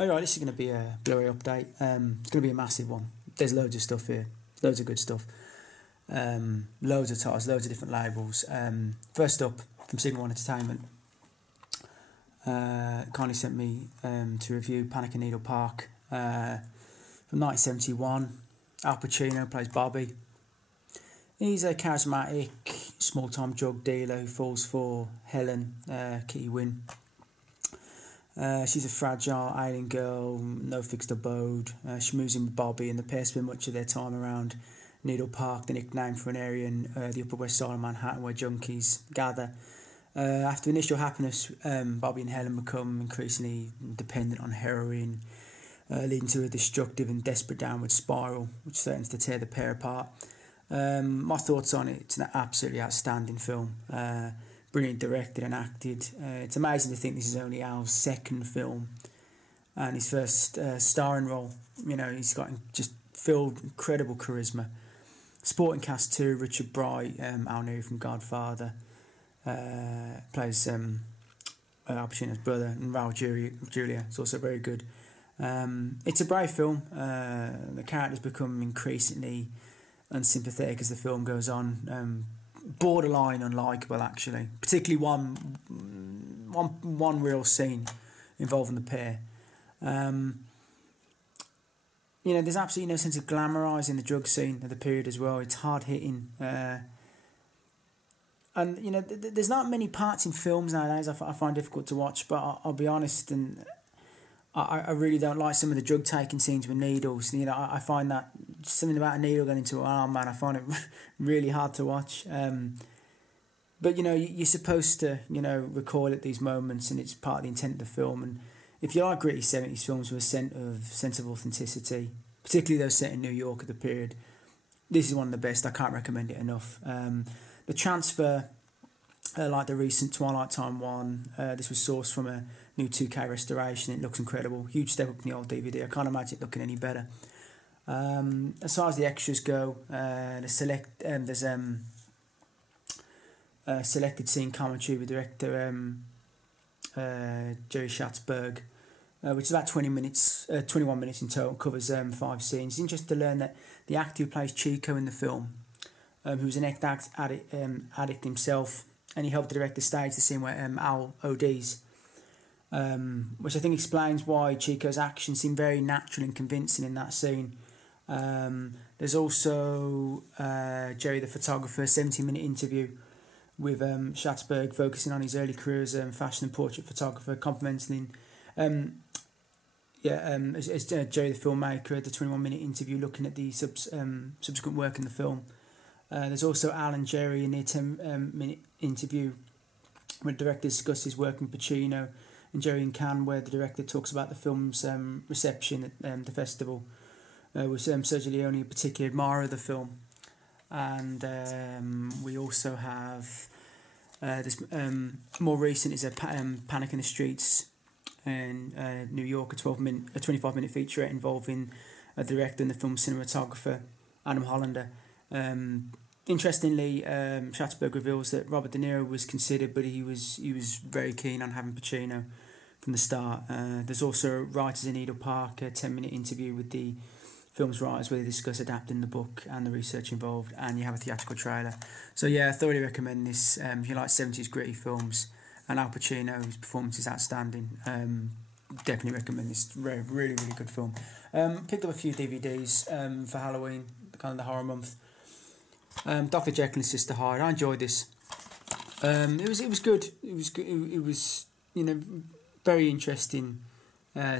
Alright, this is going to be a Blu-ray update. It's going to be a massive one. There's loads of stuff here, loads of good stuff. Loads of titles, loads of different labels. First up, from Signal One Entertainment, kindly sent me to review Panic in Needle Park from 1971. Al Pacino plays Bobby. He's a charismatic, small-time drug dealer who falls for Helen, Kitty Wynn. She's a fragile alien girl, no fixed abode. She moves in with Bobby, and the pair spend much of their time around Needle Park, the nickname for an area in the Upper West Side of Manhattan where junkies gather. After initial happiness, Bobby and Helen become increasingly dependent on heroin, leading to a destructive and desperate downward spiral, which threatens to tear the pair apart. My thoughts on it: it's an absolutely outstanding film. Brilliant directed and acted. It's amazing to think this is only Al's second film and his first starring role. You know, he's got just filled incredible charisma. Supporting cast too: Richard Bright, Al Neary from Godfather, plays Al Pacino's brother, and Raul Julia is also very good. It's a brave film. The characters become increasingly unsympathetic as the film goes on. Borderline unlikable, actually. Particularly one real scene involving the pair. You know, there's absolutely no sense of glamorising the drug scene of the period as well. It's hard hitting, and you know, there's not many parts in films nowadays I find difficult to watch. But I'll be honest, and I really don't like some of the drug taking scenes with needles. You know, I find that something about a needle going into an arm, man, I find it really hard to watch. But you know, you're supposed to, you know, recoil at these moments, and it's part of the intent of the film. And if you like gritty 70s films with a sense of authenticity, particularly those set in New York at the period, this is one of the best. I can't recommend it enough. The transfer, like the recent Twilight Time one, this was sourced from a new 2K restoration. It looks incredible. Huge step up in the old DVD. I can't imagine it looking any better. As far as the extras go, there's selected scene commentary with director Jerry Schatzberg, which is about 21 minutes in total, covers 5 scenes. It's interesting to learn that the actor who plays Chico in the film, who's an addict himself, and he helped direct the stage the scene where Al ODs, which I think explains why Chico's actions seem very natural and convincing in that scene. There's also Jerry the photographer, 70-minute interview with Schatzberg, focusing on his early career as fashion and portrait photographer, complimenting as Jerry the filmmaker, the 21-minute interview looking at the subsequent work in the film. There's also Al and Jerry in the 10-minute interview where the director discusses his work with Pacino, and Jerry in Cannes, where the director talks about the film's reception at the festival, with Sergio Leone a particular admirer of the film. And we also have this more recent is a Panic in the Streets in New York, a 25-minute featurette involving a director and the film cinematographer Adam Hollander. Interestingly, Schatzberg reveals that Robert De Niro was considered, but he was very keen on having Pacino from the start. There's also Writers in Needle Park, a 10-minute interview with the film's writers where they discuss adapting the book and the research involved, and you have a theatrical trailer. So yeah, I thoroughly recommend this. If you like 70s gritty films, and Al Pacino's performance is outstanding, definitely recommend this. Really, really good film. Picked up a few DVDs for Halloween, kind of the horror month. Dr. Jekyll and Sister Hyde. I enjoyed this. It was good. It was you know, very interesting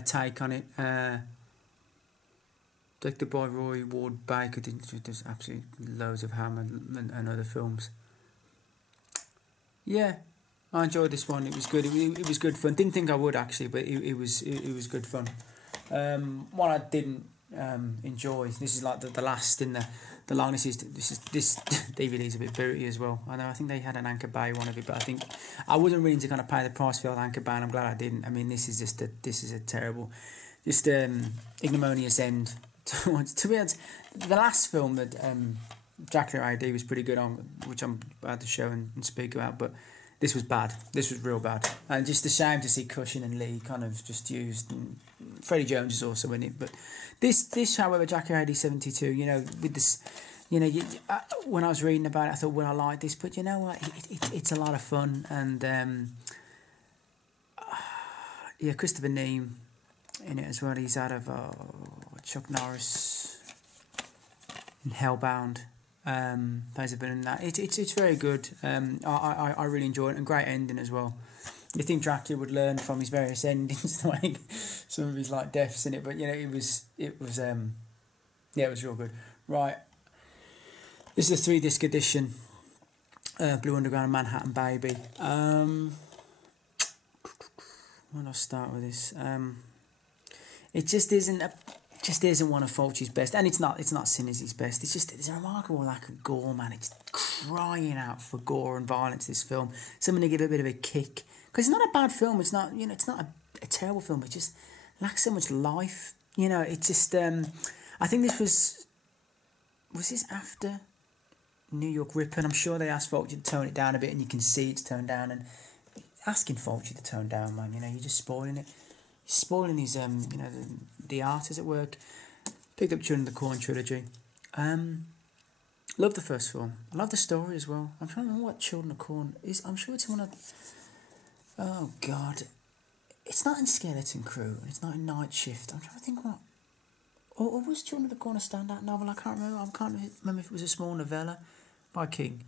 take on it. Directed by Roy Ward Baker. There's absolutely loads of Hammer and other films. Yeah, I enjoyed this one. It was good. It was good fun. Didn't think I would actually, but it was good fun. One I didn't enjoy. This is like the last in the long. This DVD is a bit booty as well. I think they had an Anchor Bay one of it, but I think I wasn't willing to kind of pay the price for the Anchor Bay, and I'm glad I didn't. I mean, this is a terrible, just ignominious end. To be honest, the last film that Dracula AD was pretty good on, which I'm about to show and speak about, but this was bad. This was real bad, and just a shame to see Cushing and Lee kind of just used. And Freddie Jones is also in it. But this, however, Jackie AD 72, you know, with this, you know, when I was reading about it, I thought, well, I like this, but you know what, it's a lot of fun, and yeah, Christopher Neame in it as well. He's out of Chuck Norris in Hellbound. Plays a bit in that. It's very good. I really enjoy it, and great ending as well. You think Dracula would learn from his various endings, like some of his like deaths in it, but you know it was yeah, it was real good. Right, this is a 3-disc edition. Blue Underground, Manhattan Baby. Where do I start with this? It just isn't one of Fulci's best, and it's not Sinners' best. It's a remarkable lack of gore, man. It's crying out for gore and violence. This film, something to give it a bit of a kick, because it's not a bad film. It's not, you know, it's not a terrible film. It just lacks so much life. You know, it just. I think this was this after New York Ripper, and I'm sure they asked Fulci to tone it down a bit, and you can see it's toned down. And asking Fulci to tone down, man, you know, you're just spoiling it. He's spoiling his, you know, the artists at work. Picked up Children of the Corn trilogy. Love the first film. I love the story as well. I'm trying to remember what Children of the Corn is. I'm sure it's one of. Oh God, it's not in Skeleton Crew. It's not in Night Shift. I'm trying to think what. Or was Children of the Corn a standout novel? I can't remember. I can't remember if it was a small novella by King.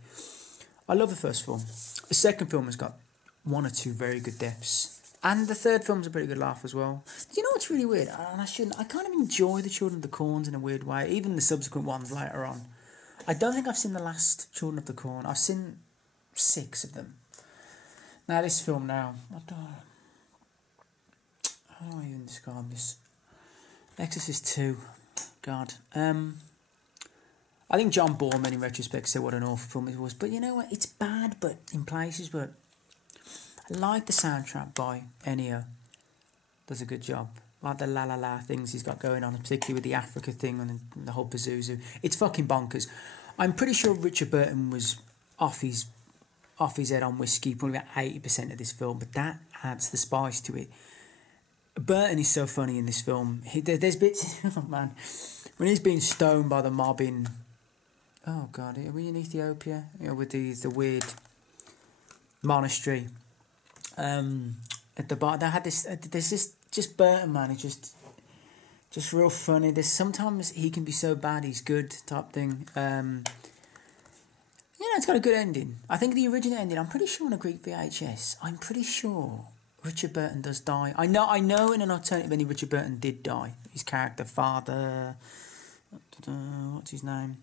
I love the first film. The second film has got one or two very good deaths. And the third film's a pretty good laugh as well. You know what's really weird? And I kind of enjoy the Children of the Corns in a weird way, even the subsequent ones later on. I don't think I've seen the last Children of the Corn. I've seen 6 of them. Now this film now, how do I even describe this? Exorcist 2, God. I think John Boorman in retrospect said what an awful film it was, but you know what? It's bad, but in places, but I like the soundtrack by Ennio. Does a good job. I like the la la la things he's got going on, particularly with the Africa thing and the whole Pazuzu. It's fucking bonkers. I'm pretty sure Richard Burton was off his head on whiskey, probably about 80% of this film, but that adds the spice to it. Burton is so funny in this film. There's bits, oh man, when he's being stoned by the mob in, oh God, are we in Ethiopia? You know, with the weird monastery. At the bar, they had this. There's this just Burton, man. It's just real funny. There's sometimes he can be so bad he's good type thing. You know, it's got a good ending. I think the original ending. I'm pretty sure on a Greek VHS. I'm pretty sure Richard Burton does die. I know in an alternative ending Richard Burton did die. His character, Father, what's his name?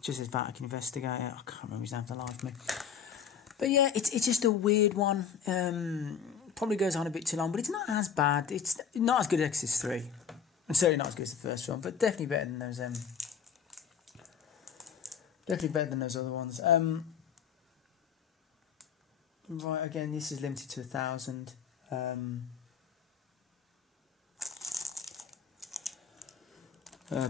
Just his Vatican investigator. I can't remember his name for the life of me. But yeah, it's just a weird one. Probably goes on a bit too long, but it's not as bad. It's not as good as Exorcist 3. And certainly not as good as the first film, but definitely better than those. Definitely better than those other ones. Right, again, this is limited to 1,000.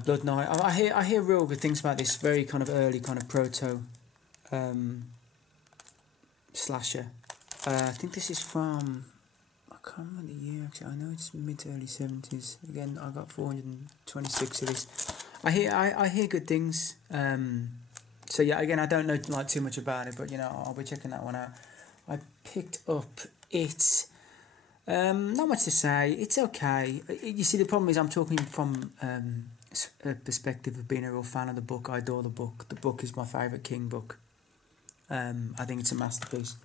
Blood Night. I hear real good things about this very kind of early kind of proto slasher. I think this is from, I can't remember the year actually. I know it's mid to early 70s. Again, I got 426 of this. I hear good things. So yeah, again, I don't know like too much about it, but you know, I'll be checking that one out. I picked up it. Not much to say. It's okay. You see, the problem is I'm talking from a perspective of being a real fan of the book. I adore the book. The book is my favourite King book. I think it's a masterpiece.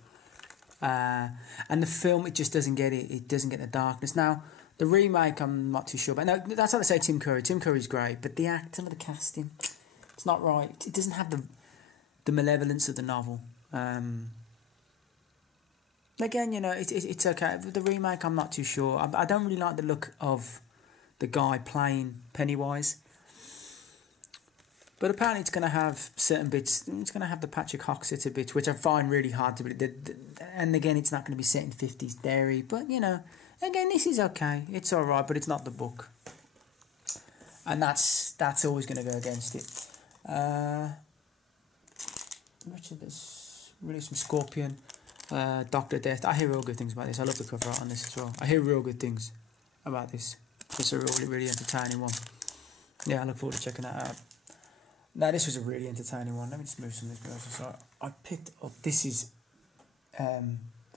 And the film, it just doesn't get it. It doesn't get the darkness. Now, the remake, I'm not too sure about. No, that's how they say Tim Curry. Tim Curry's great, but the acting of the casting, it's not right. It doesn't have the malevolence of the novel. Again, you know, it's okay. The remake, I'm not too sure. I don't really like the look of the guy playing Pennywise. But apparently it's going to have certain bits. It's going to have the Patrick Hoxsett bits, which I find really hard to believe. And again, it's not going to be set in 50s Derry. But, you know, again, this is okay. It's all right, but it's not the book. And that's always going to go against it. Richard has released some Scorpion. Dr. Death. I hear real good things about this. I love the cover art on this as well. I hear real good things about this. It's a really, really entertaining one. Yeah, I look forward to checking that out. Now, this was a really entertaining one. Let me just move some of this. So I picked up, this is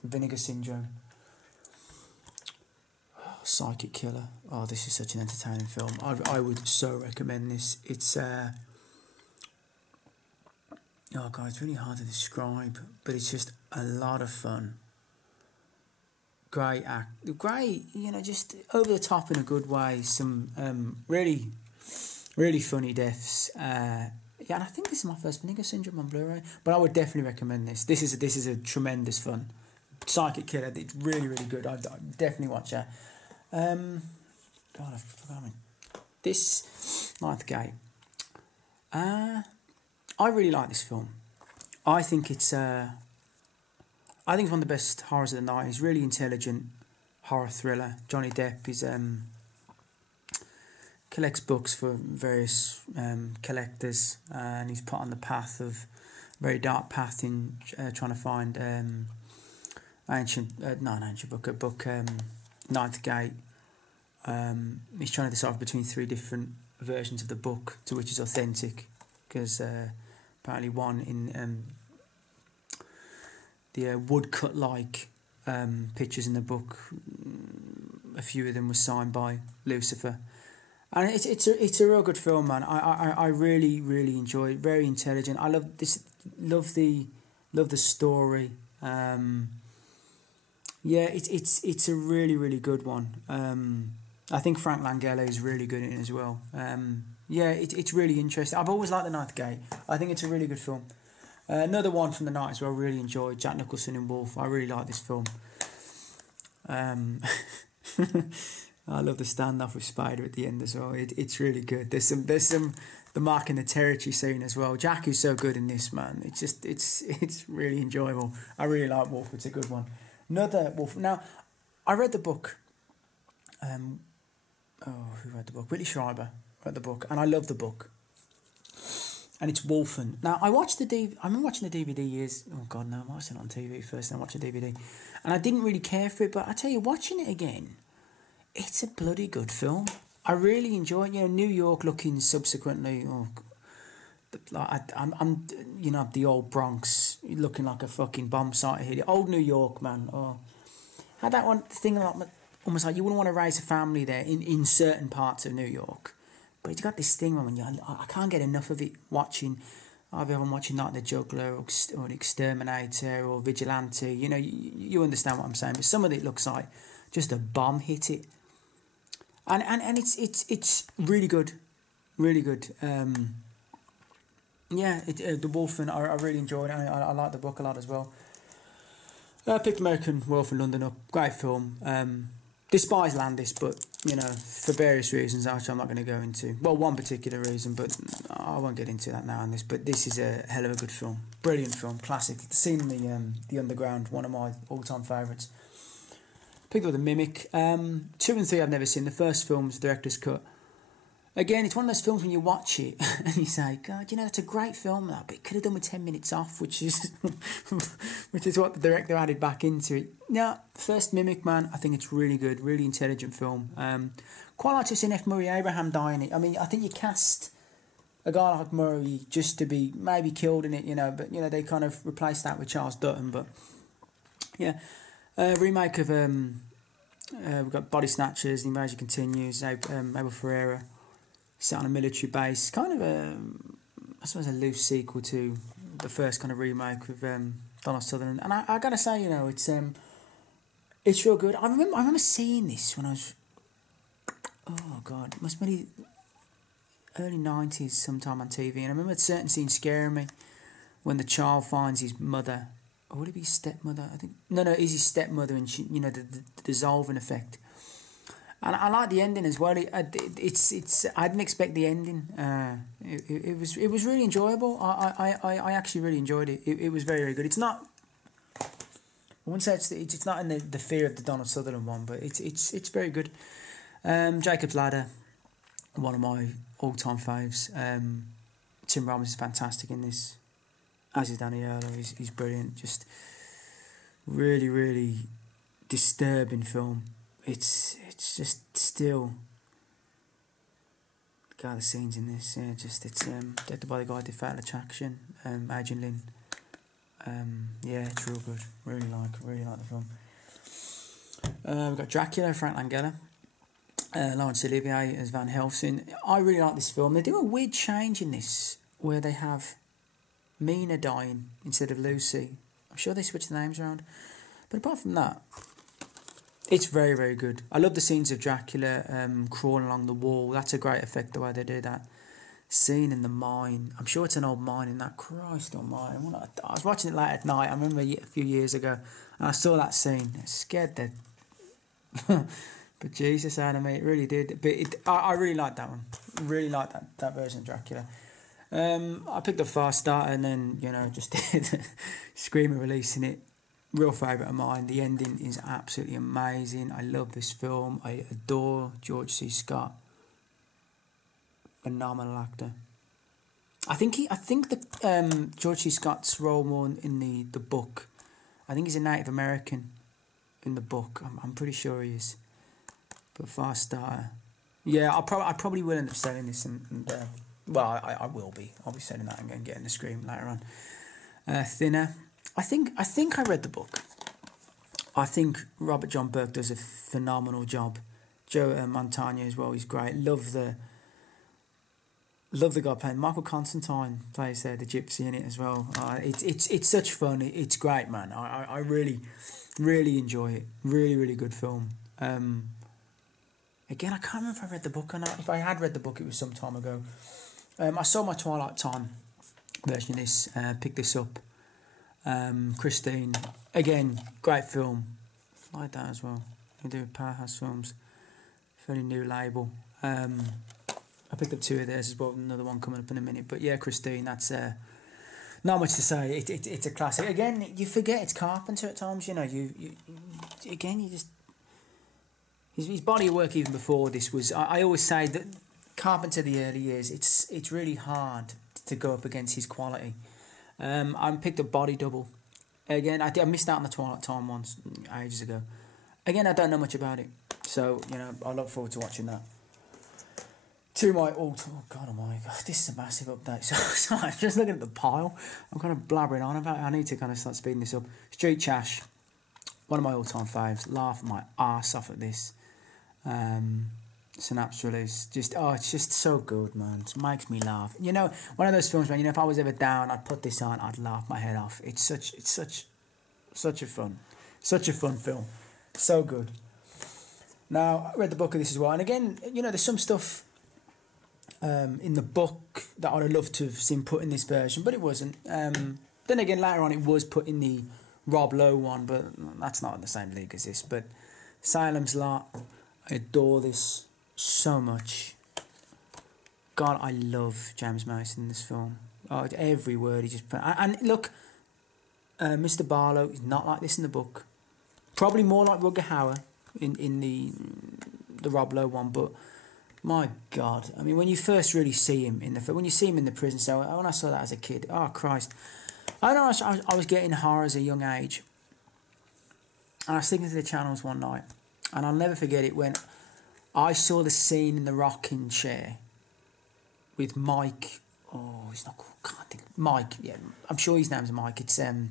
Vinegar Syndrome. Psychic Killer. Oh, this is such an entertaining film. I would so recommend this. It's oh god, it's really hard to describe, but it's just a lot of fun. Great great, just over the top in a good way. Some really, really funny deaths. Yeah, and I think this is my first Vinegar Syndrome on Blu-ray, but I would definitely recommend this. This is a tremendous fun. Psychic Killer. It's really, really good. I'd definitely watch that. God, I forgot me. This Ninth Gate. I really like this film. I think it's one of the best horrors of the night. It's really intelligent horror thriller. Johnny Depp is collects books for various collectors, and he's put on the path of very dark path in trying to find a book, Ninth Gate. He's trying to decide between three different versions of the book, to which is authentic, because apparently one in the woodcut like pictures in the book, a few of them were signed by Lucifer, and it's a real good film, man. I really, really enjoy it. Very intelligent. I love this. Love the story. Yeah, it's a really, really good one. I think Frank Langella is really good in it as well. Yeah, it's really interesting. I've always liked The Ninth Gate. I think it's a really good film. Another one from the night as well, I really enjoyed, Jack Nicholson in Wolf. I really like this film. I love the standoff with Spider at the end as well. It's really good. There's some the marking the territory scene as well. Jack is so good in this, man. It's really enjoyable. I really like Wolf. It's a good one. Another Wolf. Now, I read the book. Who read the book? Whitley Schreiber read the book, and I love the book. And it's Wolfen. Now, I remember watching the DVD years. Oh God, no! I watched it on TV first, and I watched the DVD, and I didn't really care for it. But I tell you, watching it again, it's a bloody good film. I really enjoy it. New York looking subsequently. I'm the old Bronx looking like a fucking bomb site here. Old New York, man. Oh, had that one thing like almost like you wouldn't want to raise a family there in certain parts of New York. But you got this thing when I can't get enough of it watching. Either I'm watching like The Juggler or The Exterminator or Vigilante. You understand what I'm saying. But some of it looks like just a bomb hit it. And it's really good, really good. The Wolf, and I really enjoyed it. I like the book a lot as well. I picked American Wolf in London up. Great film. Despise Landis, but for various reasons, which I'm not going to go into. Well, one particular reason, but I won't get into that now on this. But this is a hell of a good film, brilliant film, classic. The scene in the Underground, one of my all-time favourites. Picked up The Mimic. 2 and 3 I've never seen. The first film's director's cut. Again, it's one of those films when you watch it and you say, God, that's a great film, that, but it could have done with 10 minutes off, which is what the director added back into it. Now, first Mimic, man, I think it's really good, really intelligent film. Quite like to have seen F. Murray Abraham die in it. I mean, I think you cast a guy like Murray just to be maybe killed in it, but, they kind of replaced that with Charles Dutton, but, yeah. Remake of, we've got Body Snatchers, The Invasion Continues, Abel Ferreira. Set on a military base, kind of I suppose a loose sequel to the first kind of remake with Donald Sutherland. And I gotta say, it's real good. I remember seeing this when I was, oh God, it must be early 90s sometime on TV. And I remember certain scenes scaring me when the child finds his mother. Or would it be his stepmother? I think no, it is his stepmother, and she, the dissolving effect. And I like the ending as well. It's. I didn't expect the ending. It was really enjoyable. I actually really enjoyed it. It was very, very good. It's not. I wouldn't say it's not in the fear of the Donald Sutherland one, but it's very good. Jacob's Ladder, one of my all-time faves. Tim Robbins is fantastic in this, as is Danny Earler. He's brilliant. Just really, really disturbing film. It's just still God, the scenes in this, yeah, just it's directed by the guy who did Fatal Attraction, Adrian Lin. Yeah, it's real good. Really like the film. We've got Dracula, Frank Langella, Laurence Olivier as Van Helsing. I really like this film. They do a weird change in this where they have Mina dying instead of Lucy. I'm sure they switched the names around. But apart from that, it's very, very good. I love the scenes of Dracula crawling along the wall. That's a great effect, the way they do that. Scene in the mine. I'm sure it's an old mine in that. Christ almighty. I was watching it late at night. I remember a few years ago. And I saw that scene. It scared the... but Jesus out of me. It really did. But I really liked that one. Really liked that version of Dracula. I picked up Fast Starter and then, just did Screamer releasing it. Real favourite of mine. The ending is absolutely amazing. I love this film. I adore George C. Scott. Phenomenal actor. I think that George C. Scott's role more in the book. I think he's a Native American in the book. I'm pretty sure he is. But Fast Starter. Yeah, I probably will end up selling this and I will be. I'll be selling that and getting the Scream later on. Thinner. I think I read the book. I think Robert John Burke does a phenomenal job. Joe Montagna as well. He's great. Love the guy playing. Michael Constantine plays the gypsy in it as well. It's such fun. It's great, man. I really, really enjoy it. Really, really good film. Again, I can't remember if I read the book or not. If I had read the book, it was some time ago. I saw my Twilight Time version of this. Picked this up. Christine, again, great film. Like that as well. We do Powerhouse Films. Fairly new label. I picked up 2 of theirs as well. Another one coming up in a minute. But yeah, Christine, that's not much to say. It's a classic. Again, you forget it's Carpenter at times. You just his body of work even before this was. I always say that Carpenter the early years. It's really hard to go up against his quality. I picked up Body Double. Again, I missed out on the Twilight Time once ages ago. Again, I don't know much about it, so I look forward to watching that. To my oh God, oh my God, this is a massive update. So I'm just looking at the pile. I'm kind of blabbering on about it. I need to kind of start speeding this up. Street Trash, one of my all-time faves. Laugh my arse off at this. Synapse release, it's just so good, man. It makes me laugh. One of those films, man. If I was ever down, I'd put this on, I'd laugh my head off. It's such a fun film, so good. Now I read the book of this as well, and again, there's some stuff in the book that I'd have loved to have seen put in this version, but it wasn't. Then again, later on, it was put in the Rob Lowe one, but that's not in the same league as this. But Salem's Lot, I adore this so much. God, I love James Mason in this film. Oh, every word he just put. And look, Mr. Barlow is not like this in the book. Probably more like Rutger Hauer in the Rob Lowe one. But my God, I mean, when you first really see him in the when you see him in the prison cell, when I saw that as a kid, oh Christ, I know I was getting horror as a young age, and I was sticking to the channels one night, and I'll never forget it when I saw the scene in the rocking chair with Mike. Oh, he's not called. Can't think. Mike. Yeah, I'm sure his name's Mike. It's oh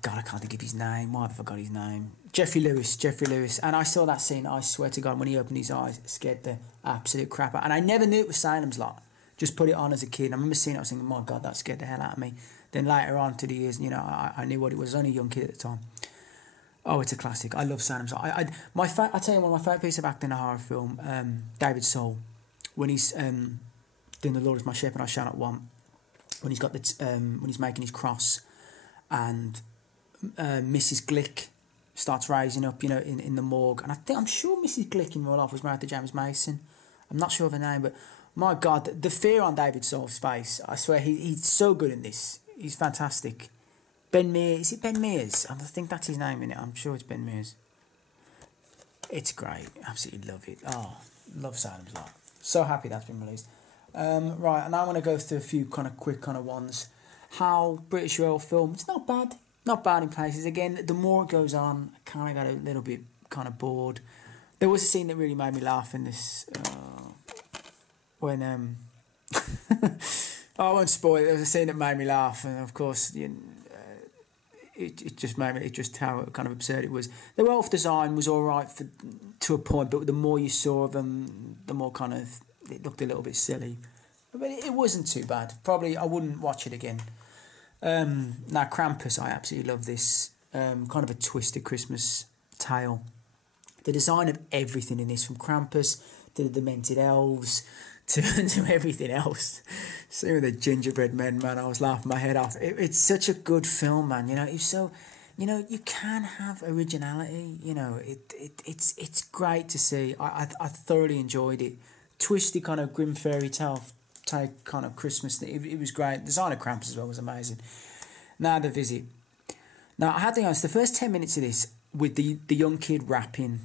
God, I can't think of his name. Why have I forgot his name? Jeffrey Lewis. And I saw that scene. I swear to God, when he opened his eyes, it scared the absolute crap out. And I never knew it was Salem's Lot. Just put it on as a kid. I remember seeing it. I was thinking, my God, that scared the hell out of me. Then later on to the years, I knew what it was. I was only a young kid at the time. Oh, it's a classic. I love Salem's Lot. I tell you, one of my favourite pieces of acting in a horror film, David Soul, when he's doing The Lord is my shepherd, I shall not want, when he's got when he's making his cross, and Mrs. Glick starts raising up, in the morgue, and I'm sure Mrs. Glick in real life was married to James Mason. I'm not sure of her name, but my God, the fear on David Soul's face, I swear, he's so good in this. He's fantastic. Ben Mears, is it Ben Mears? I think that's his name in it. I'm sure it's Ben Mears. It's great. Absolutely love it. Oh, love Salem's Lot. So happy that's been released. Right, and I want to go through a few kind of quick kind of ones. How British Royal film. It's not bad. Not bad in places. Again, the more it goes on, I kind of got a little bit kind of bored. There was a scene that really made me laugh in this when I won't spoil it. There was a scene that made me laugh, and of course, it just made me. It just how kind of absurd it was. The elf design was all right to a point, but the more you saw them, the more kind of it looked a little bit silly. But it wasn't too bad. Probably I wouldn't watch it again. Now Krampus, I absolutely love this. Kind of a twisted Christmas tale. The design of everything in this, from Krampus to the demented elves to everything else. Same with the gingerbread men, man. I was laughing my head off. It's such a good film, man. It's so, you can have originality. It's great to see. I thoroughly enjoyed it. Twisty kind of grim fairy tale type kind of Christmas thing. It was great. The design of Krampus as well was amazing. Now the visit. Now I had to be honest. The first 10 minutes of this with the young kid rapping,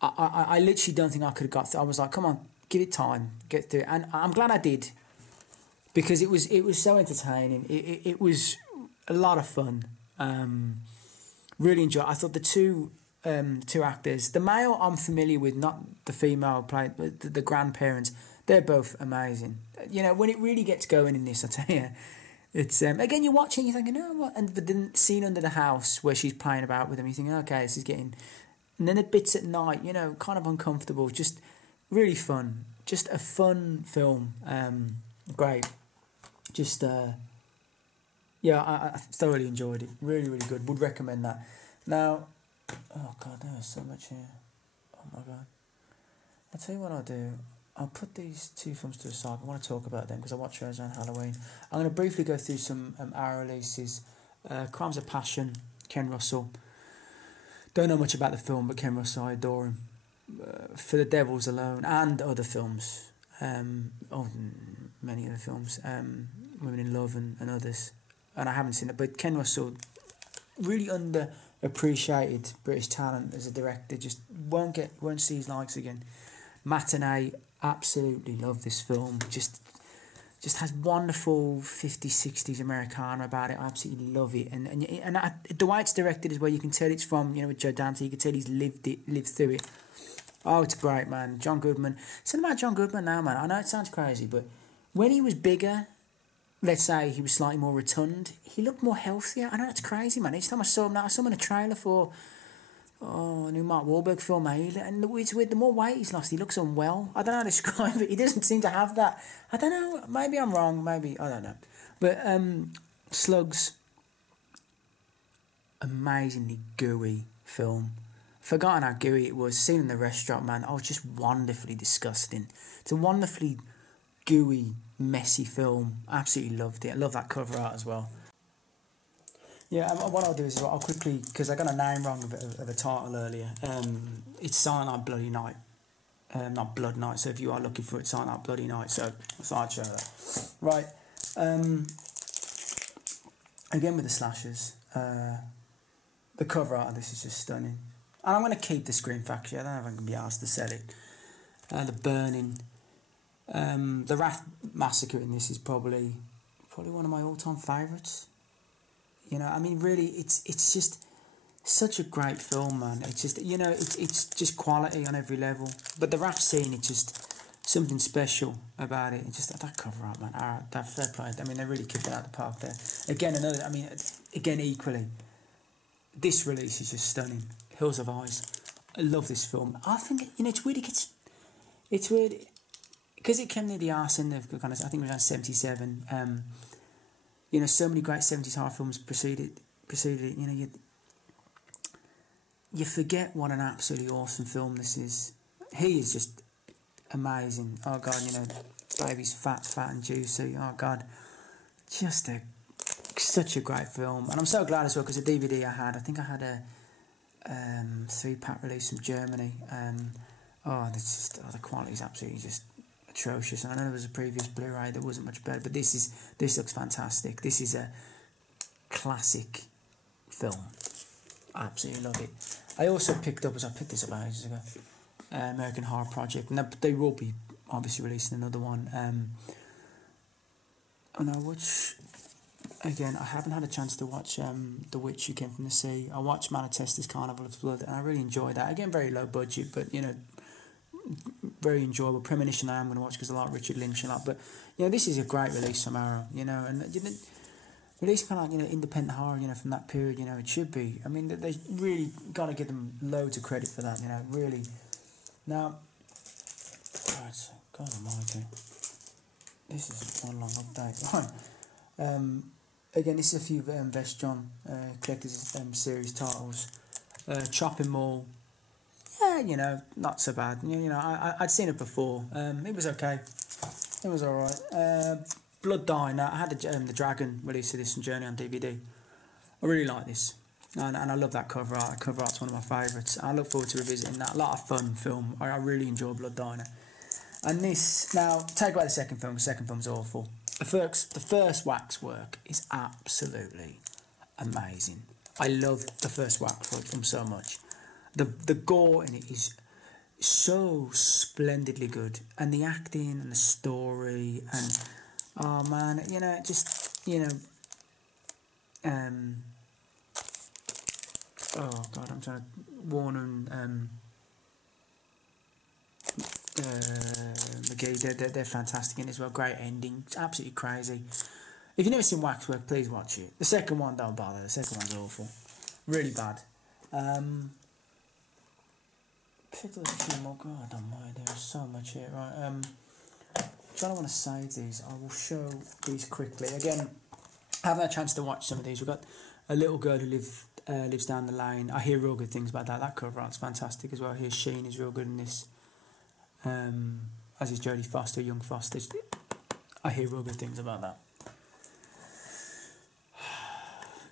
I literally don't think I could have got through. I was like, come on, give it time, get through it. And I'm glad I did, because it was so entertaining. It was a lot of fun. Really enjoyed. I thought the two actors, the male I'm familiar with, not the female played, but the grandparents, they're both amazing. When it really gets going in this, I tell you, it's again, you're watching, you're thinking, oh, what? But the scene under the house where she's playing about with him, you think, okay, this is getting. And then the bits at night, kind of uncomfortable, just really fun. Just a fun film. Great. Just, I thoroughly enjoyed it. Really, really good. Would recommend that. Now, oh God, there's so much here. Oh my God. I'll tell you what I'll do. I'll put these two films to the side. I want to talk about them because I watched those on Halloween. I'm going to briefly go through some our releases. Crimes of Passion, Ken Russell. Don't know much about the film, but Ken Russell, I adore him. For the Devils Alone, and other films. Many other films. Women in Love and others. And I haven't seen it, but Ken Russell, really underappreciated British talent as a director. Just won't see his likes again. Matinee, absolutely love this film. Just has wonderful 50s, 60s Americana about it. I absolutely love it. And the way it's directed is where you can tell it's from, with Joe Dante, you can tell he's lived through it. Oh, it's great, man. John Goodman. Something about John Goodman now, man. I know it sounds crazy, but when he was bigger, let's say he was slightly more rotund, he looked more healthier. I know it's crazy, man. Each time I saw him now, I saw him in a trailer for a new Mark Wahlberg film, and it's weird, the more weight he's lost, he looks unwell. I don't know how to describe it. He doesn't seem to have that. I don't know. Maybe I'm wrong. Maybe, I don't know. But Slugs, amazingly gooey film. Forgotten how gooey it was. Seen in the restaurant, man. Oh, just wonderfully disgusting. It's a wonderfully gooey, messy film. Absolutely loved it. I love that cover art as well. Yeah, what I'll do is I'll quickly, because I got a name wrong of a title earlier. It's Silent Night, Bloody Night. Not Blood Night, so if you are looking for it, Silent Night, Bloody Night. So I thought I'd show that. Right. Again with the slashers. The cover art of this is just stunning. And I'm going to keep the Scream Factory. I don't know if I can be asked to sell it. The Burning. The Rat Massacre in this is probably one of my all-time favourites. Really, it's just such a great film, man. It's just, it's just quality on every level. But the rap scene, it's just something special about it. It's just that cover art, man. That fair play. They really kicked it out of the park there. Again, equally, this release is just stunning. Hills of Eyes. I love this film. I think, it's weird. It's weird because it came near the arse end of kind of, I think it was around 77. So many great 70s horror films preceded it. You forget what an absolutely awesome film this is. He is just amazing. Oh God, baby's fat and juicy. Oh God, just such a great film. And I'm so glad as well because the DVD I think I had a 3-pack release from Germany. The quality is absolutely just atrocious. And I know there was a previous Blu-ray that wasn't much better, but this looks fantastic. This is a classic film. I absolutely love it. I also picked this up ages ago, American Horror Project, and they will be obviously releasing another one. Again, I haven't had a chance to watch The Witch Who Came From the Sea. I watched Manifestus Carnival of Blood, and I really enjoyed that. Again, very low budget, but very enjoyable. Premonition I am going to watch because I like Richard Lynch a lot. But, you know, this is a great release from Arrow, you know, and release kind of like, you know, independent horror, you know, from that period, you know, it should be. I mean, they really got to give them loads of credit for that, you know, really. Now, right, God almighty, this is one long update. Right. Again, this is a few Vestron collector's series titles. Chopping Mall, yeah, you know, not so bad. You know, I'd seen it before. It was okay. It was all right. Blood Diner. I had the Dragon release of this from Journey on DVD. I really like this, and I love that cover art. The cover art's one of my favourites. I look forward to revisiting that. A lot of fun film. I really enjoy Blood Diner. And this, now, take away the second film. The second film's awful. The first Waxwork is absolutely amazing. I love the first Waxwork film so much. The gore in it is so splendidly good, and the acting and the story, and oh man, you know, just, you know, oh god, I'm trying to Warner and McGee, they're fantastic in it as well. Great ending, it's absolutely crazy. If you've never seen Waxwork, please watch it. The second one, don't bother. The second one's awful, really bad. Pick up a few more. God, I don't mind. There's so much here. Right. Trying to want to save these. I will show these quickly. Again, I haven't had a chance to watch some of these. We've got a little girl who lives down the lane. I hear real good things about that. That cover art's fantastic as well. I hear Sheen is real good in this. As is Jodie Foster, young Foster. I hear real good things about that.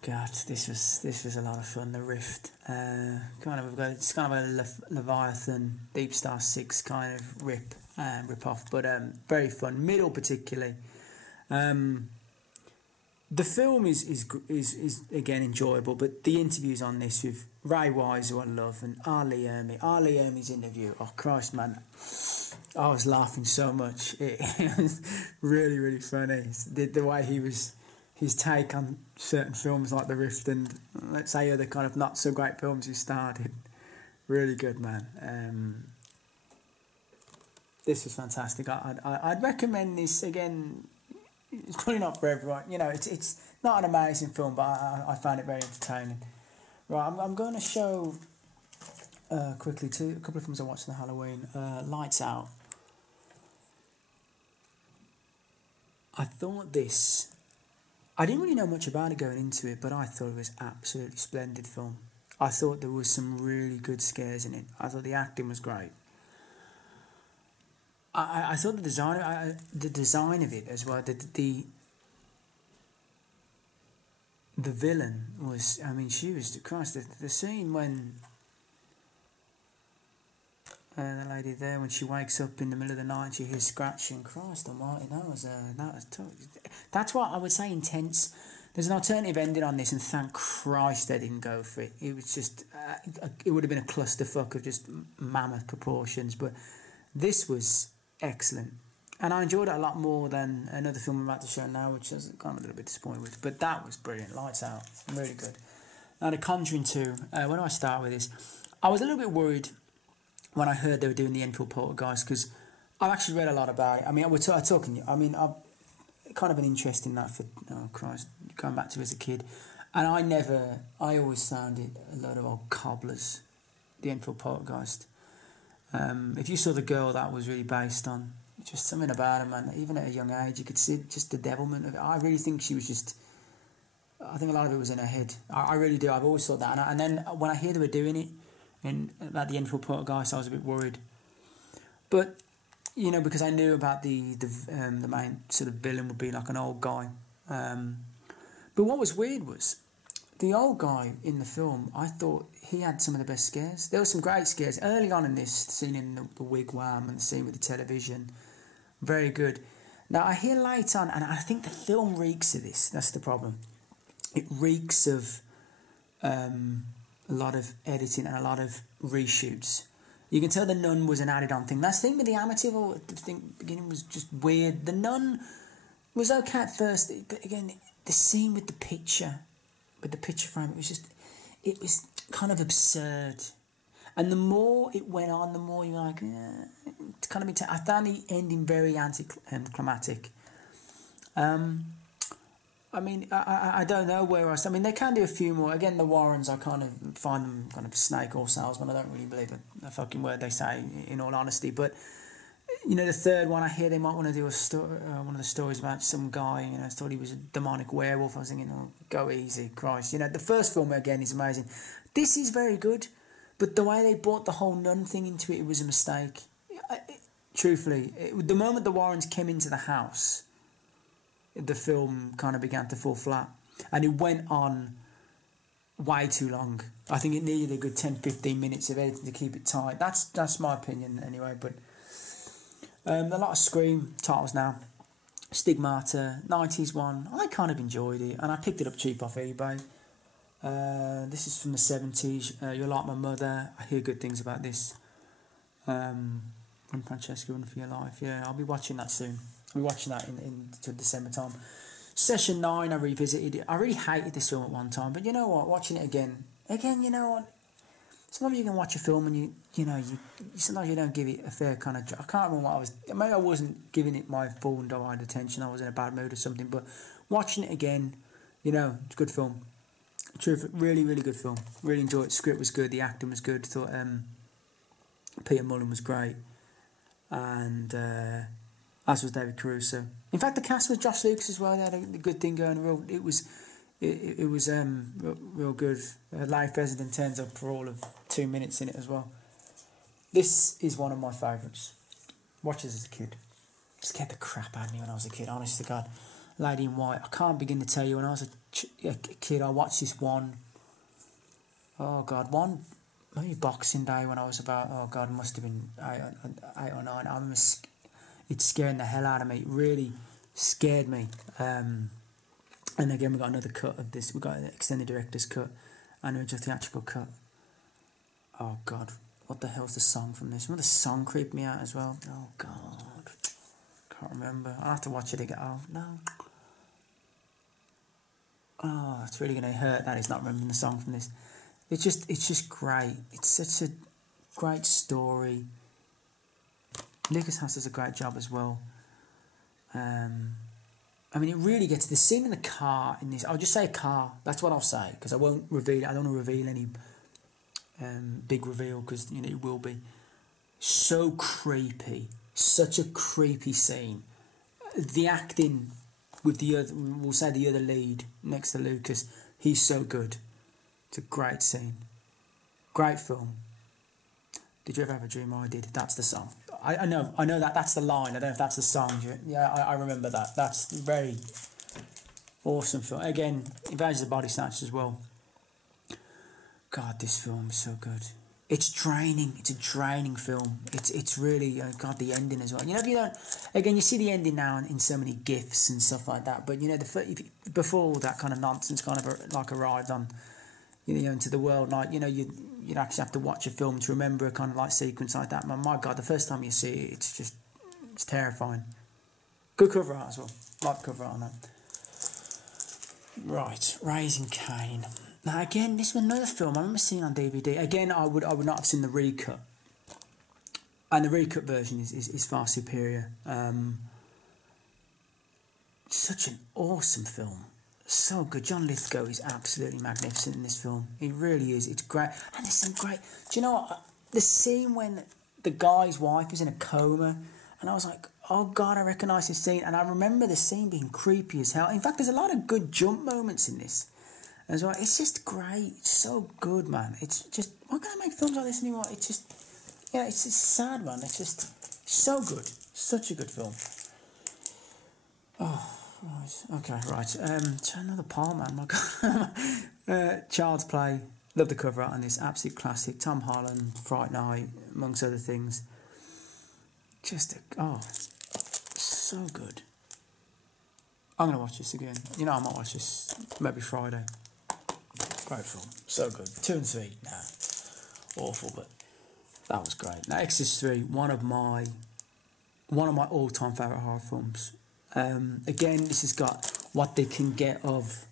God, this was a lot of fun. The Rift, it's kind of a Leviathan, Deep Star 6 kind of rip off, but very fun. Middle particularly. The film is again enjoyable, but the interviews on this with Ray Wise, who I love, and R. Lee Ermey's interview. Oh Christ, man, I was laughing so much. It was really, really funny. The way his take on certain films like The Rift and, let's say, other kind of not so great films he started. Really good, man. This was fantastic. I'd recommend this again. It's probably not for everyone. You know, it's not an amazing film, but I found it very entertaining. Right, I'm going to show quickly a couple of films I watched in the Halloween. Lights Out. I thought this... I didn't really know much about it going into it, but I thought it was absolutely splendid film. I thought there was some really good scares in it. I thought the acting was great. I thought the design of it as well. The villain was. I mean, she was. Christ, the scene when the lady there, when she wakes up in the middle of the night and she hears scratching. Christ Almighty, that was tough. That's what I would say intense. There's an alternative ending on this, and thank Christ they didn't go for it. It was just, it would have been a clusterfuck of just mammoth proportions. But this was excellent, and I enjoyed it a lot more than another film I'm about to show now, which I'm kind of a little bit disappointed with. But that was brilliant. Lights Out, really good. Now, The Conjuring 2. Where do I start with this? I was a little bit worried when I heard they were doing the Enfield Poltergeist, because I've actually read a lot about it. I mean, I've kind of an interest in that for, oh Christ, going back to as a kid. And I always found it a load of old cobblers, the Enfield Poltergeist. If you saw the girl that was really based on, just something about her, man, even at a young age, you could see just the devilment of it. I really think she was just, I think a lot of it was in her head. I really do. I've always thought that. And then when I hear they were doing it, about the Enfield Poltergeist, I was a bit worried. But, you know, because I knew about the main sort of villain would be like an old guy. But what was weird was, the old guy in the film, I thought he had some of the best scares. There were some great scares. Early on in this, scene in the wigwam and the scene with the television, very good. Now, I hear later on, and I think the film reeks of this. That's the problem. It reeks of a lot of editing and a lot of reshoots. You can tell The Nun was an added-on thing. That's the thing with the Amityville. I think the beginning was just weird. The Nun was okay at first, but again, the scene with the picture frame, it was kind of absurd. And the more it went on, the more you're like, it's kind of been. I found the ending very anticlimactic. I mean, I don't know where else. I mean, they can do a few more. Again, the Warrens, I kind of find them kind of snake oil salesmen. I don't really believe a fucking word they say, in all honesty. But, you know, the third one, I hear they might want to do one of the stories about some guy, you know, thought he was a demonic werewolf. I was thinking, oh, go easy, Christ. You know, the first film, again, is amazing. This is very good, but the way they brought the whole nun thing into it was a mistake. Truthfully, the moment the Warrens came into the house, the film kind of began to fall flat, and it went on way too long. I think it needed a good 10-15 minutes of editing to keep it tight. That's my opinion anyway. But a lot of Scream titles now. Stigmata, 90s one, I kind of enjoyed it, and I picked it up cheap off eBay. This is from the 70s. You're Like My Mother. I hear good things about this. Run Francesca, Run For Your Life. Yeah, I'll be watching that soon. I'll be watching that in December time. Session 9, I revisited it. I really hated this film at one time, but you know what? Watching it again, you know what? Sometimes you can watch a film and you know, sometimes you don't give it a fair kind of. I can't remember what I was. Maybe I wasn't giving it my full and divided attention. I was in a bad mood or something. But watching it again, you know, it's a good film. Terrific, really, really good film. Really enjoyed it. The script was good. The acting was good. Thought Peter Mullen was great, and as was David Caruso. In fact, the cast was Josh Lucas as well. They had a good thing going. It was real good. Live President turns up for all of 2 minutes in it as well. This is one of my favourites. Watched this as a kid. Scared the crap out of me when I was a kid. Honest to God, Lady in White. I can't begin to tell you when I was a kid. I watched this one. Oh God, maybe Boxing Day when I was about. Oh God, it must have been 8 or 9. I remember it's scaring the hell out of me. It really scared me. And again, we got another cut of this. We got an extended director's cut and a theatrical cut. Oh God, what the hell's the song from this? Remember the song creeped me out as well. Oh God, can't remember. I'll have to watch it again. Oh no. Oh, it's really gonna hurt that he's not remembering the song from this. It's just great. It's such a great story. Lucas Haas does a great job as well. I mean, it really gets the scene in the car in this. I'll just say car. That's what I'll say because I won't reveal. I don't want to reveal any big reveal because you know it will be so creepy. Such a creepy scene. The acting with the other, we'll say the other lead next to Lucas, he's so good. It's a great scene. Great film. Did you ever have a dream? I did. That's the song. I know that's the line. I don't know if that's the song. Yeah, I remember that. That's very awesome film. Again, Invasion of the Body Snatchers as well. God, this film is so good. It's draining. It's a draining film. It's really God, the ending as well. You know, if you don't, again, you see the ending now in so many GIFs and stuff like that. But you know, before all that kind of nonsense kind of like arrived on, you know, into the world, like you know, you'd actually have to watch a film to remember a kind of like sequence like that. My God, the first time you see it, it's terrifying. Good cover art as well. Like the cover art on that. Right, Raising Cain. Now again, this was another film I remember seeing on DVD. Again, I would not have seen the recut, and the recut version is far superior. Such an awesome film. So good. John Lithgow is absolutely magnificent in this film. He really is. It's great. And there's some great... Do you know what? The scene when the guy's wife is in a coma, and I was like, oh God, I recognise this scene. And I remember the scene being creepy as hell. In fact, there's a lot of good jump moments in this as well. It's just great. It's so good, man. It's just... Why can't I make films like this anymore? It's just... Yeah, it's just sad, man. It's just so good. Such a good film. Oh... Right, okay, right. So another Paul, man, my God. Child's Play. Love the cover art on this. Absolute classic. Tom Holland, Fright Night, amongst other things. Just, so good. I'm going to watch this again. You know, I might watch this maybe Friday. Great film. So good. 2 and 3. Nah. Awful, but that was great. Now, Exorcist 3, one of my all-time favourite horror films. Again, this has got what they can get of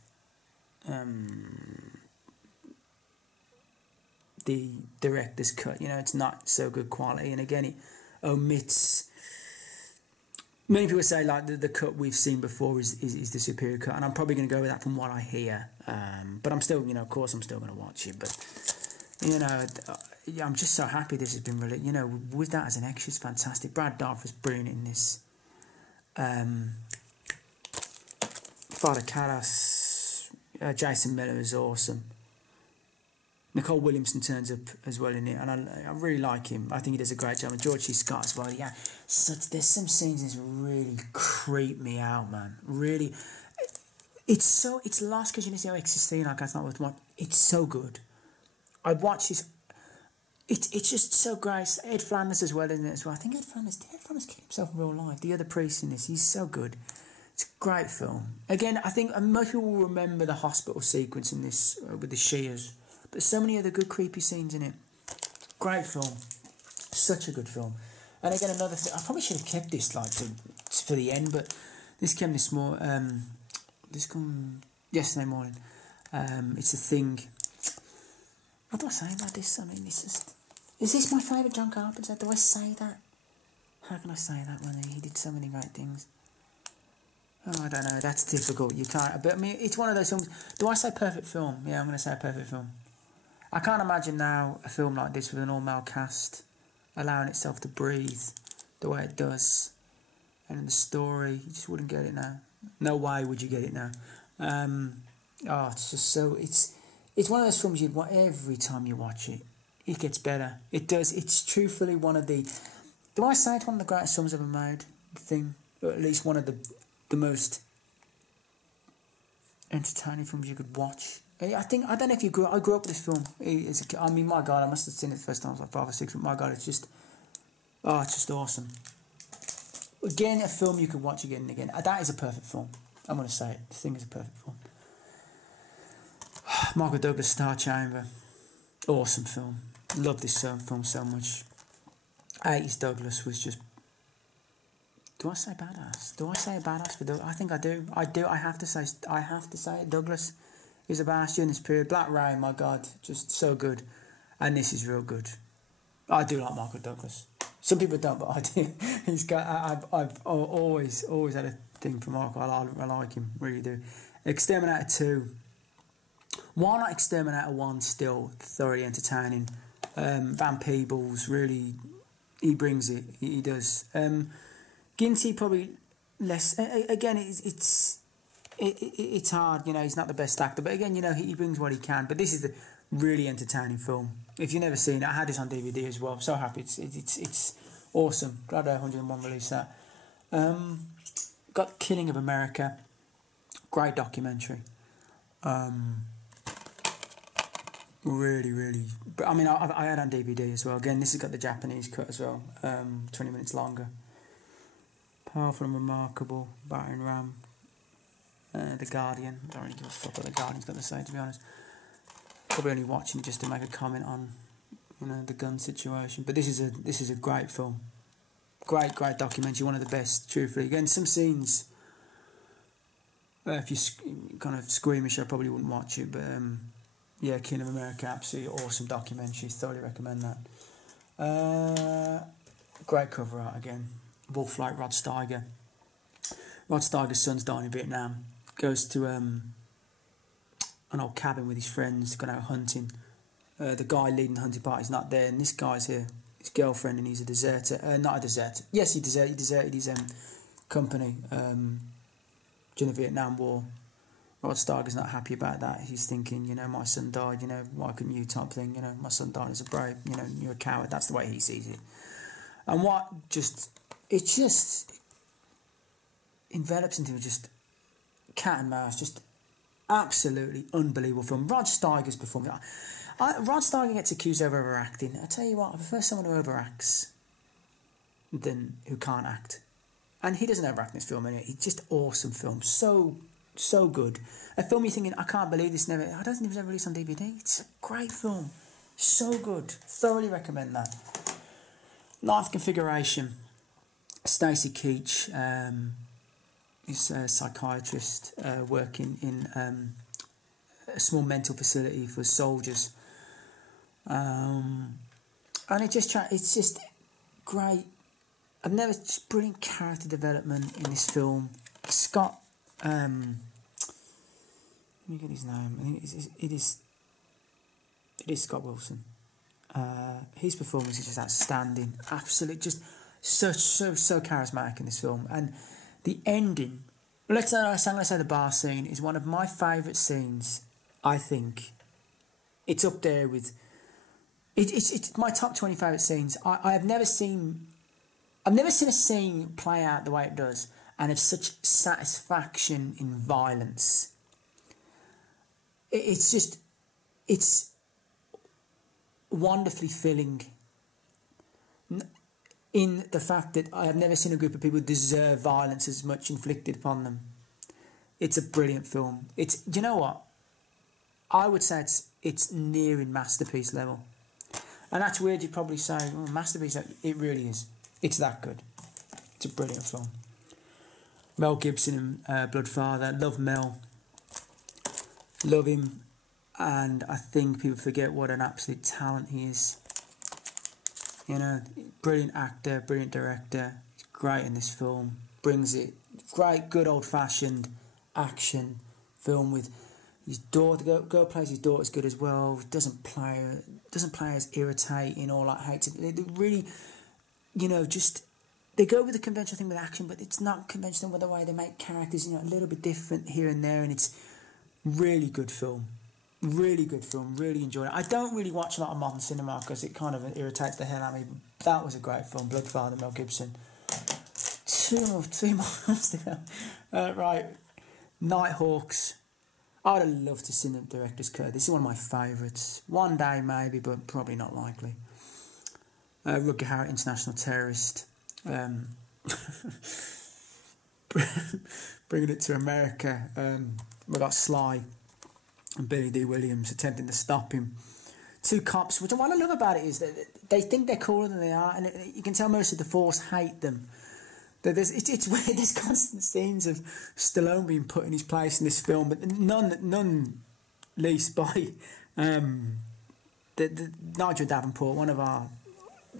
the director's cut. You know, it's not so good quality. And again, omits. Many people say like the cut we've seen before is the superior cut, and I'm probably going to go with that from what I hear. But I'm still, of course, I'm still going to watch it. But I'm just so happy this has been released. With that as an extra, it's fantastic. Brad Dourif was brilliant in this. Father Callas, Jason Miller is awesome. Nicole Williamson turns up as well in it, and I really like him. I think he does a great job. And George C. Scott as well. Yeah, there's some scenes that really creep me out, man. Really, it's lost because you see how existing. Like that's not what it's so good. I watch this. It's just so great. Ed Flanders as well in it as well. I think Ed Flanders killed himself in real life. The other priest in this, he's so good. It's a great film. Again, I think most people will remember the hospital sequence in this with the Shias. But so many other good creepy scenes in it. Great film. Such a good film. And again, another thing. I probably should have kept this for the end, but this came this morning. This came yesterday morning. It's a thing. What do I say about this? I mean, is this my favourite John Carpenter? Do I say that? How can I say that when he did so many great things? Oh, I don't know. That's difficult. You can't. But I mean, it's one of those films. Do I say perfect film? Yeah, I'm going to say a perfect film. I can't imagine now a film like this with an all-male cast allowing itself to breathe the way it does. And in the story, you just wouldn't get it now. No way would you get it now. It's just so... It's one of those films you'd watch every time you watch it. It gets better. It does. It's truthfully one of the... Do I say it's one of the greatest films ever made? Or at least one of the most entertaining films you could watch. I don't know if you grew up. I grew up with this film. I mean, my God, I must have seen it the first time I was like 5 or 6. But my God, it's just awesome. Again, a film you could watch again and again. That is a perfect film. I'm going to say it. The Thing is a perfect film. Michael Douglas, Star Chamber. Awesome film. Love this film so much. 80s Douglas was just... Do I say badass? Do I say a badass for Douglas? I think I do. I have to say it. Douglas is a badass during this period. Black Rain, my God, just so good. And this is real good. I do like Michael Douglas. Some people don't, but I do. I've always had a thing for Michael. I like him, really do. Exterminator 2. Why not Exterminator 1 still thoroughly entertaining? Van Peebles, really, he brings it. He does. Ginty probably less. Again, it's hard. He's not the best actor, but again, he brings what he can. But this is the really entertaining film. If you've never seen it, I had this on DVD as well. I'm so happy. It's awesome. Glad 101 released that. Got Killing of America. Great documentary. Really. But I mean, I had on DVD as well. Again, this has got the Japanese cut as well. 20 minutes longer. Powerful and remarkable. Battering Ram. The Guardian. I don't really give a fuck what the Guardian's got to say, to be honest. Probably only watching just to make a comment on, the gun situation. But this is a great film. Great documentary. One of the best, truthfully. Again, some scenes. If you're kind of squeamish, I probably wouldn't watch it. But yeah, King of America, absolutely awesome documentary. Thoroughly recommend that. Great cover art again. Wolf like Rod Steiger. Rod Steiger's son's dying in Vietnam. Goes to an old cabin with his friends, going out hunting. The guy leading the hunting party's not there, and this guy's here, his girlfriend, and he's a deserter. Not a deserter. Yes, he deserted his company during the Vietnam War. Rod Steiger's not happy about that. He's thinking, my son died, why couldn't you, type thing, my son died as a brave, you're a coward. That's the way he sees it. And it just envelops into just cat and mouse, just absolutely unbelievable film. Rod Steiger's performance. Rod Steiger gets accused of overacting. I tell you what, I prefer someone who overacts than who can't act. And he doesn't overact in this film anyway. It's just awesome film. So good. A film you're thinking, I can't believe this never... I don't think it was ever released on DVD. It's a great film. So good. Thoroughly recommend that. Life Configuration. Stacey Keach is a psychiatrist working in a small mental facility for soldiers. And it's just great just brilliant character development in this film. Scott, let me get his name. I think it is Scott Wilson. His performance is just outstanding. Absolutely, just so charismatic in this film. And the ending, let's say the bar scene is one of my favourite scenes. I think it's up there with it's my top 20 favourite scenes. I've never seen a scene play out the way it does and of such satisfaction in violence. It's wonderfully filling in the fact that I have never seen a group of people deserve violence as much inflicted upon them. It's a brilliant film. You know what? I would say it's nearing masterpiece level. And that's weird, you'd probably say, oh, masterpiece, it really is. It's that good. It's a brilliant film. Mel Gibson and Bloodfather. Love Mel. Love him. And I think people forget what an absolute talent he is. You know, brilliant actor, brilliant director. He's great in this film. Brings it. Great, good old-fashioned action film with his daughter. The girl plays his daughter as good as well. Doesn't play as irritating or like hates it. They really, you know, just they go with the conventional thing with action, but it's not conventional with the way they make characters. You know, a little bit different here and there, and it's really good film. Really good film. Really enjoyed it. I don't really watch a lot of modern cinema because it kind of irritates the hell out of me. That was a great film. Bloodfather, Mel Gibson. Two more months to go. Right, Nighthawks. I would have loved to see the director's cut. This is one of my favourites. One day maybe, but probably not likely. Rutger Hauer, International Terrorist. Bringing it to America. We got Sly and Billy D. Williams attempting to stop him. Two cops. What I love about it is that they think they're cooler than they are, and you can tell most of the force hate them. It's weird. There's constant scenes of Stallone being put in his place in this film, but none least by the Nigel Davenport, one of our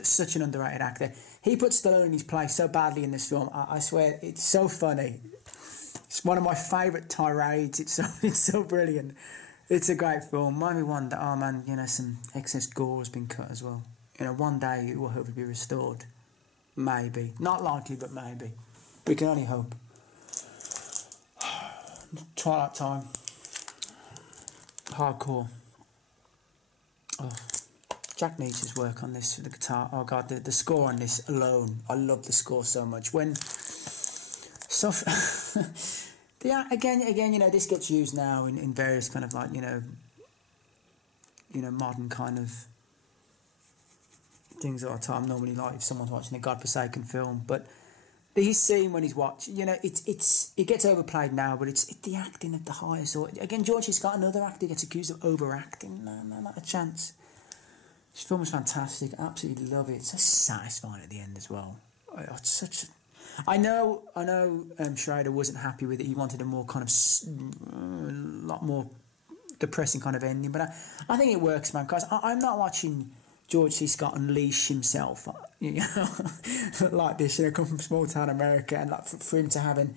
such an underrated actor. He put Stallone in his place so badly in this film. I swear, it's so funny. It's one of my favourite tirades. It's so brilliant. It's a great film. Maybe one that, oh man, you know, some excess gore has been cut as well. You know, one day it will hopefully be restored. Maybe. Not likely, but maybe. We can only hope. Twilight Time. Hardcore. Oh. Jack needs his work on this, the guitar. Oh god, the score on this alone. I love the score so much. When... So... again, you know, this gets used now in various kind of like, you know, modern kind of things all the time. Normally, like if someone's watching a godforsaken film, but his scene when he's watching, you know, it gets overplayed now, but it's the acting at the highest. Or again, George C. Scott, another actor, gets accused of overacting. No, not a chance. This film was fantastic. I absolutely love it. It's so satisfying at the end as well. It's such. I know. Schrader wasn't happy with it. He wanted a more kind of a lot more depressing kind of ending, but I think it works, man. Because I'm not watching George C. Scott unleash himself, you know, like this. You know, come from small town America, and like for him to have an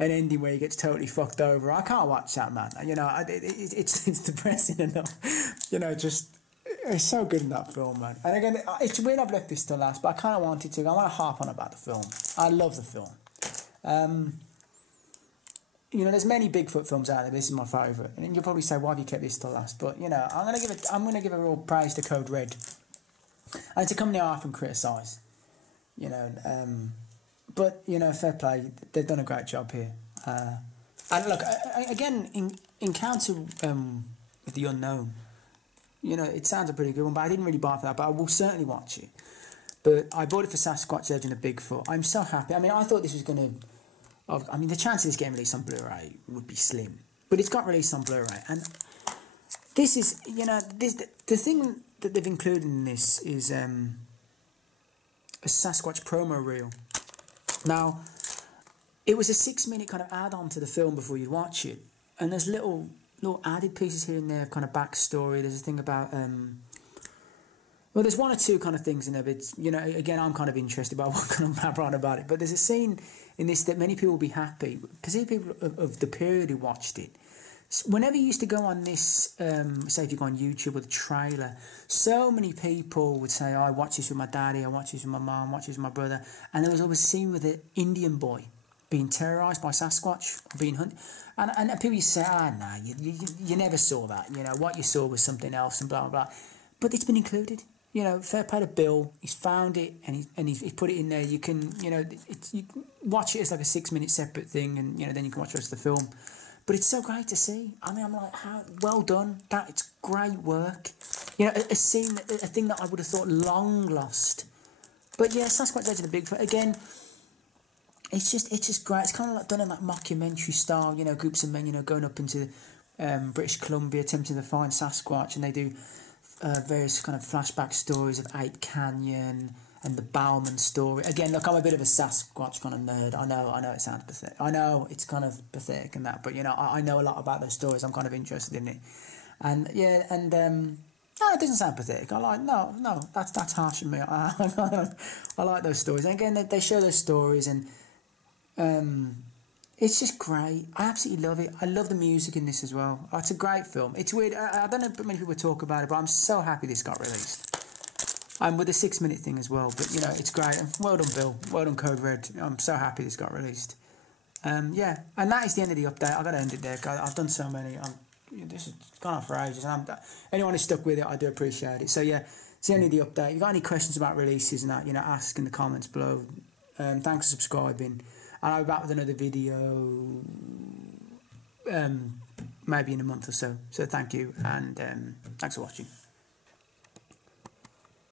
ending where he gets totally fucked over. I can't watch that, man. You know, it's depressing enough. You know, just. It's so good in that film, man. And again, it's weird I've left this to last, but I kind of wanted to. I want to harp on about the film. I love the film. You know, there's many Bigfoot films out there. This is my favourite, and you'll probably say, "Why have you kept this to last?" But you know, I'm gonna give a real praise to Code Red, and it's a company I often criticise. You know, but you know, fair play. They've done a great job here. And look, again, in Encounter with the Unknown. You know, it sounds a pretty good one, but I didn't really buy for that. But I will certainly watch it. But I bought it for Sasquatch Legend of Bigfoot. I'm so happy. I mean, I thought this was going to... I mean, the chances of this getting released on Blu-ray would be slim. But it's got released on Blu-ray. And this is, you know, the thing that they've included in this is a Sasquatch promo reel. Now, it was a 6-minute kind of add-on to the film before you'd watch it. And there's little added pieces here and there of kind of backstory. There's a thing about Well, there's one or two kind of things in there, but you know, again, I'm kind of interested by what kind of blabber on about it. But there's a scene in this that many people will be happy, particularly people of the period who watched it. Whenever you used to go on this, say if you go on YouTube with a trailer, so many people would say, oh, I watch this with my daddy, I watch this with my mum, I watch this with my brother. And there was always a scene with an Indian boy being terrorised by Sasquatch, being hunted. And people used to say, no, you never saw that. You know, what you saw was something else and blah, blah, blah. But it's been included. You know, Fair paid a bill, he's found it, and he's put it in there. You can, you know, you can watch it as like a 6-minute separate thing, and, you know, then you can watch the rest of the film. But it's so great to see. I mean, I'm like, well done. It's great work. You know, a scene, a thing that I would have thought long lost. But yeah, Sasquatch Edge of the Bigfoot, again, it's just great. It's kind of like done in that mockumentary style, you know, groups of men, you know, going up into British Columbia, attempting to find Sasquatch, and they do various kind of flashback stories of Ape Canyon and the Bowman story. Again, look, I'm a bit of a Sasquatch kind of nerd. I know it sounds pathetic. I know it's kind of pathetic and that, but, you know, I know a lot about those stories. I'm kind of interested in it. And, yeah, and, no, it doesn't sound pathetic. No, that's harsh on me. I like those stories. And again, they show those stories, and it's just great. I absolutely love it. I love the music in this as well. It's a great film. It's weird. I don't know if many people talk about it, but I'm so happy this got released. And with the 6-minute thing as well. But, you know, it's great. And well done, Bill. Well done, Code Red. I'm so happy this got released. Yeah, and that is the end of the update. I've got to end it there. I've done so many. This has gone on for ages. And anyone who's stuck with it, I do appreciate it. So, yeah, it's the end of the update. If you've got any questions about releases and that, you know, ask in the comments below. Thanks for subscribing. And I'll be back with another video maybe in a month or so. So thank you, and thanks for watching.